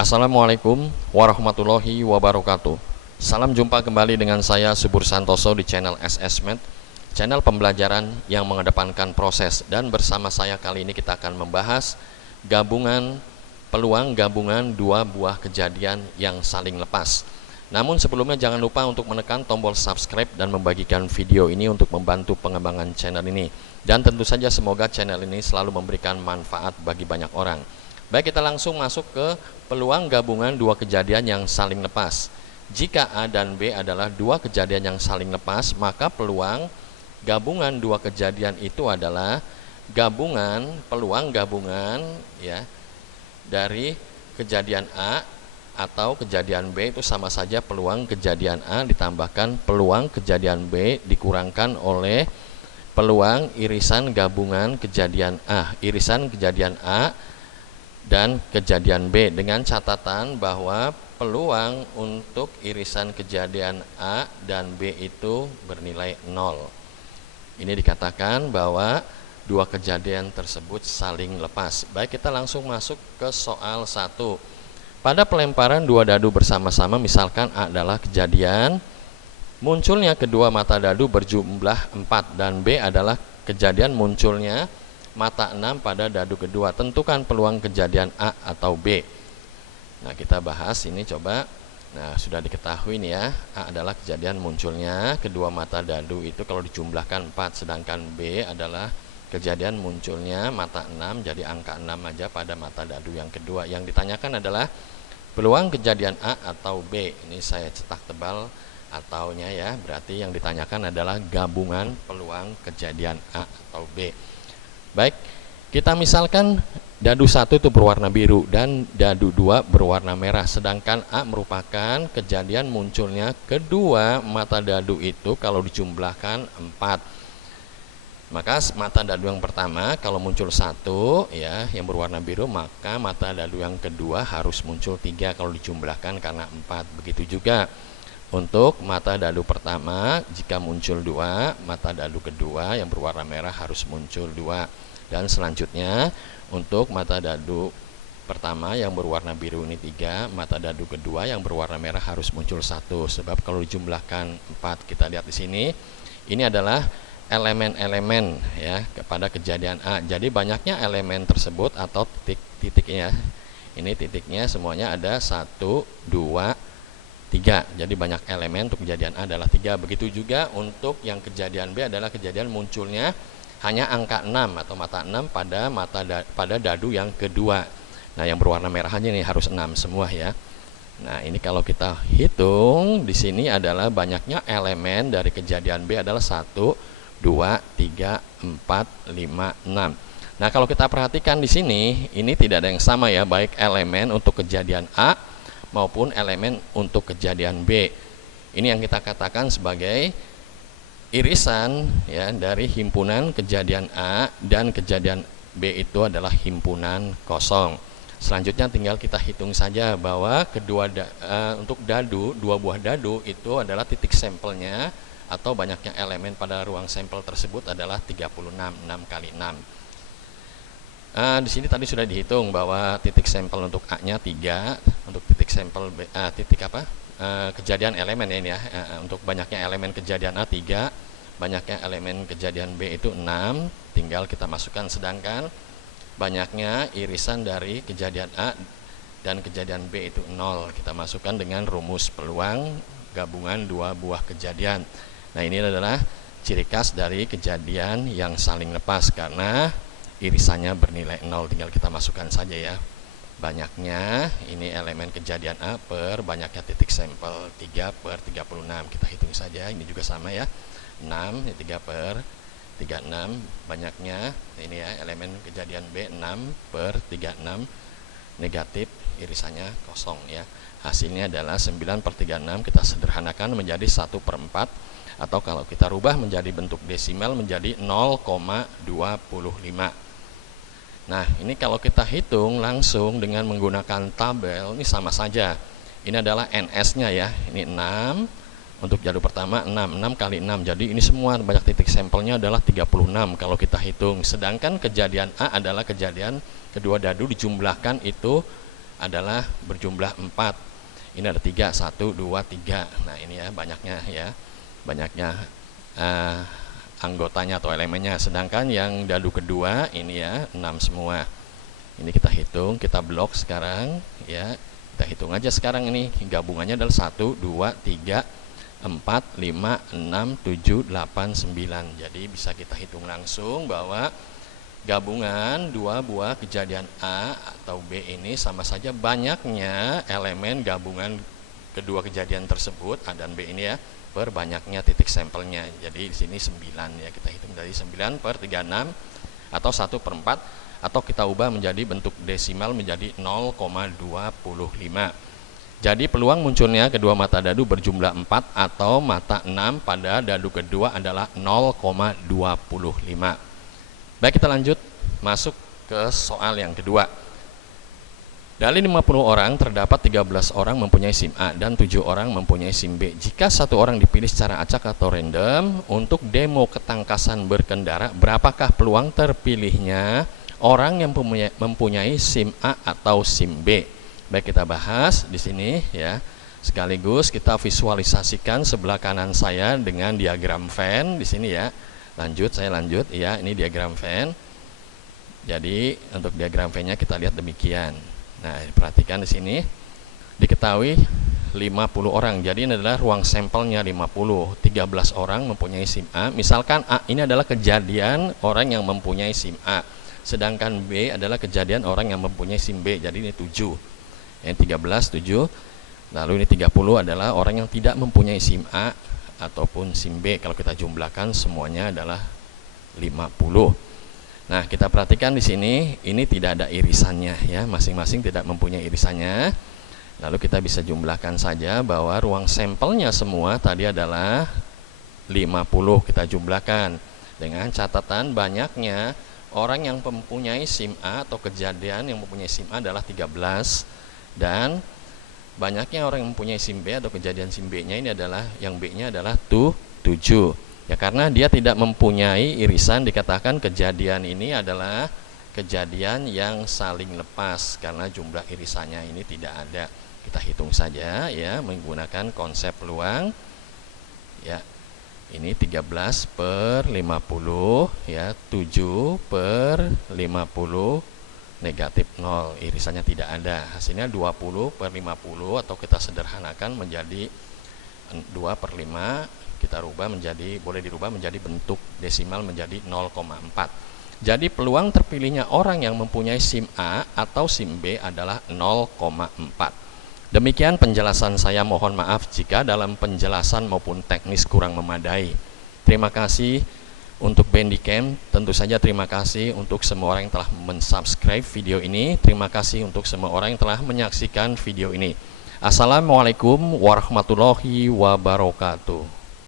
Assalamualaikum warahmatullahi wabarakatuh. Salam jumpa kembali dengan saya Subur Santoso di channel SSmed, channel pembelajaran yang mengedepankan proses. Dan bersama saya kali ini kita akan membahas peluang gabungan dua buah kejadian yang saling lepas. Namun sebelumnya jangan lupa untuk menekan tombol subscribe dan membagikan video ini untuk membantu pengembangan channel ini. Dan tentu saja semoga channel ini selalu memberikan manfaat bagi banyak orang. Baik, kita langsung masuk ke peluang gabungan dua kejadian yang saling lepas. Jika A dan B adalah dua kejadian yang saling lepas, maka peluang gabungan dua kejadian itu adalah peluang gabungan ya dari kejadian A atau kejadian B itu sama saja peluang kejadian A ditambahkan peluang kejadian B dikurangkan oleh peluang irisan gabungan kejadian A. Irisan kejadian A dan kejadian B, dengan catatan bahwa peluang untuk irisan kejadian A dan B itu bernilai 0. Ini dikatakan bahwa dua kejadian tersebut saling lepas. Baik, kita langsung masuk ke soal 1. Pada pelemparan dua dadu bersama-sama, misalkan A adalah kejadian munculnya kedua mata dadu berjumlah 4 dan B adalah kejadian munculnya mata 6 pada dadu kedua. Tentukan peluang kejadian A atau B. Nah, kita bahas ini coba. Nah, sudah diketahui nih ya, A adalah kejadian munculnya kedua mata dadu itu kalau dijumlahkan 4, sedangkan B adalah kejadian munculnya mata 6, jadi angka 6 aja pada mata dadu yang kedua. Yang ditanyakan adalah peluang kejadian A atau B. Ini saya cetak tebal ataunya ya, berarti yang ditanyakan adalah gabungan peluang kejadian A atau B. Baik, kita misalkan dadu 1 itu berwarna biru dan dadu 2 berwarna merah, sedangkan A merupakan kejadian munculnya kedua mata dadu itu kalau dijumlahkan 4. Maka mata dadu yang pertama kalau muncul 1 ya yang berwarna biru, maka mata dadu yang kedua harus muncul 3 kalau dijumlahkan karena 4. Begitu juga untuk mata dadu pertama, jika muncul 2, mata dadu kedua yang berwarna merah harus muncul 2. Dan selanjutnya untuk mata dadu pertama yang berwarna biru ini 3, mata dadu kedua yang berwarna merah harus muncul 1. Sebab kalau dijumlahkan 4, kita lihat di sini, ini adalah elemen-elemen ya kepada kejadian A. Jadi banyaknya elemen tersebut atau titik-titiknya. Ini titiknya semuanya ada 1, 2, 3. Jadi banyak elemen untuk kejadian A adalah 3. Begitu juga untuk yang kejadian B adalah kejadian munculnya hanya angka 6 atau mata 6 pada dadu yang kedua. Nah, yang berwarna merah aja nih harus 6 semua ya. Nah, ini kalau kita hitung di sini adalah banyaknya elemen dari kejadian B adalah 1, 2, 3, 4, 5, 6. Nah, kalau kita perhatikan di sini, ini tidak ada yang sama ya, baik elemen untuk kejadian A maupun elemen untuk kejadian B. Ini yang kita katakan sebagai irisan ya dari himpunan kejadian A dan kejadian B itu adalah himpunan kosong. Selanjutnya tinggal kita hitung saja bahwa untuk dadu, dua buah dadu itu adalah titik sampelnya atau banyaknya elemen pada ruang sampel tersebut adalah 36, 6 kali 6. Di sini tadi sudah dihitung bahwa titik sampel untuk A-nya 3, untuk titik sampel B, kejadian elemen ini ya, untuk banyaknya elemen kejadian A 3, banyaknya elemen kejadian B itu 6, tinggal kita masukkan, sedangkan banyaknya irisan dari kejadian A dan kejadian B itu 0. Kita masukkan dengan rumus peluang gabungan dua buah kejadian. Nah, ini adalah ciri khas dari kejadian yang saling lepas karena irisannya bernilai 0, tinggal kita masukkan saja ya. Banyaknya ini elemen kejadian A per banyaknya titik sampel 3 per 36. Kita hitung saja, ini juga sama ya. 6, 3 per 36, banyaknya ini ya elemen kejadian B 6 per 36, negatif, irisannya kosong ya. Hasilnya adalah 9 per 36, kita sederhanakan menjadi 1 per 4, atau kalau kita rubah menjadi bentuk desimal menjadi 0,25. Nah, ini kalau kita hitung langsung dengan menggunakan tabel, ini sama saja. Ini adalah NS-nya ya. Ini 6, untuk dadu pertama 6 kali 6. Jadi ini semua banyak titik sampelnya adalah 36 kalau kita hitung. Sedangkan kejadian A adalah kejadian kedua dadu dijumlahkan itu adalah berjumlah 4. Ini ada 3, 1, 2, 3. Nah ini ya banyaknya anggotanya atau elemennya. Sedangkan yang dadu kedua ini ya 6 semua. Ini kita hitung, kita blok sekarang ya. Kita hitung aja sekarang ini gabungannya adalah 1, 2, 3, 4, 5, 6, 7, 8, 9. Jadi bisa kita hitung langsung bahwa gabungan dua buah kejadian A atau B ini sama saja banyaknya elemen gabungan kedua kejadian tersebut A dan B ini ya per banyaknya titik sampelnya. Jadi di sini 9 ya, kita hitung dari 9 per 36 atau 1/4, atau kita ubah menjadi bentuk desimal menjadi 0,25. Jadi peluang munculnya kedua mata dadu berjumlah 4 atau mata 6 pada dadu kedua adalah 0,25. Baik, kita lanjut masuk ke soal yang kedua. Dari 50 orang terdapat 13 orang mempunyai SIM A dan 7 orang mempunyai SIM B. Jika satu orang dipilih secara acak atau random untuk demo ketangkasan berkendara, berapakah peluang terpilihnya orang yang mempunyai SIM A atau SIM B? Baik, kita bahas di sini ya. Sekaligus kita visualisasikan sebelah kanan saya dengan diagram Venn di sini ya. Saya lanjut ya, ini diagram Venn. Jadi untuk diagram Venn-nya kita lihat demikian. Nah, perhatikan di sini diketahui 50 orang. Jadi ini adalah ruang sampelnya 50. 13 orang mempunyai SIM A. Misalkan A ini adalah kejadian orang yang mempunyai SIM A. Sedangkan B adalah kejadian orang yang mempunyai SIM B. Jadi ini 7. Yang 13 7. Lalu ini 30 adalah orang yang tidak mempunyai SIM A ataupun SIM B. Kalau kita jumlahkan semuanya adalah 50. Nah, kita perhatikan di sini, ini tidak ada irisannya ya, masing-masing tidak mempunyai irisannya. Lalu kita bisa jumlahkan saja bahwa ruang sampelnya semua tadi adalah 50, kita jumlahkan. Dengan catatan banyaknya orang yang mempunyai SIM A atau kejadian yang mempunyai SIM A adalah 13. Dan banyaknya orang yang mempunyai SIM B atau kejadian SIM B-nya ini adalah, yang B-nya adalah 7. Ya, karena dia tidak mempunyai irisan, dikatakan kejadian ini adalah kejadian yang saling lepas karena jumlah irisannya ini tidak ada. Kita hitung saja ya menggunakan konsep peluang. Ya, ini 13 per 50 ya, 7 per 50 negatif 0, irisannya tidak ada. Hasilnya 20 per 50 atau kita sederhanakan menjadi 2 per 5. Kita rubah menjadi, boleh dirubah menjadi bentuk desimal menjadi 0,4. Jadi peluang terpilihnya orang yang mempunyai SIM A atau SIM B adalah 0,4. Demikian penjelasan saya, mohon maaf jika dalam penjelasan maupun teknis kurang memadai. Terima kasih untuk Bandicam, tentu saja terima kasih untuk semua orang yang telah mensubscribe video ini. Terima kasih untuk semua orang yang telah menyaksikan video ini. Assalamualaikum warahmatullahi wabarakatuh.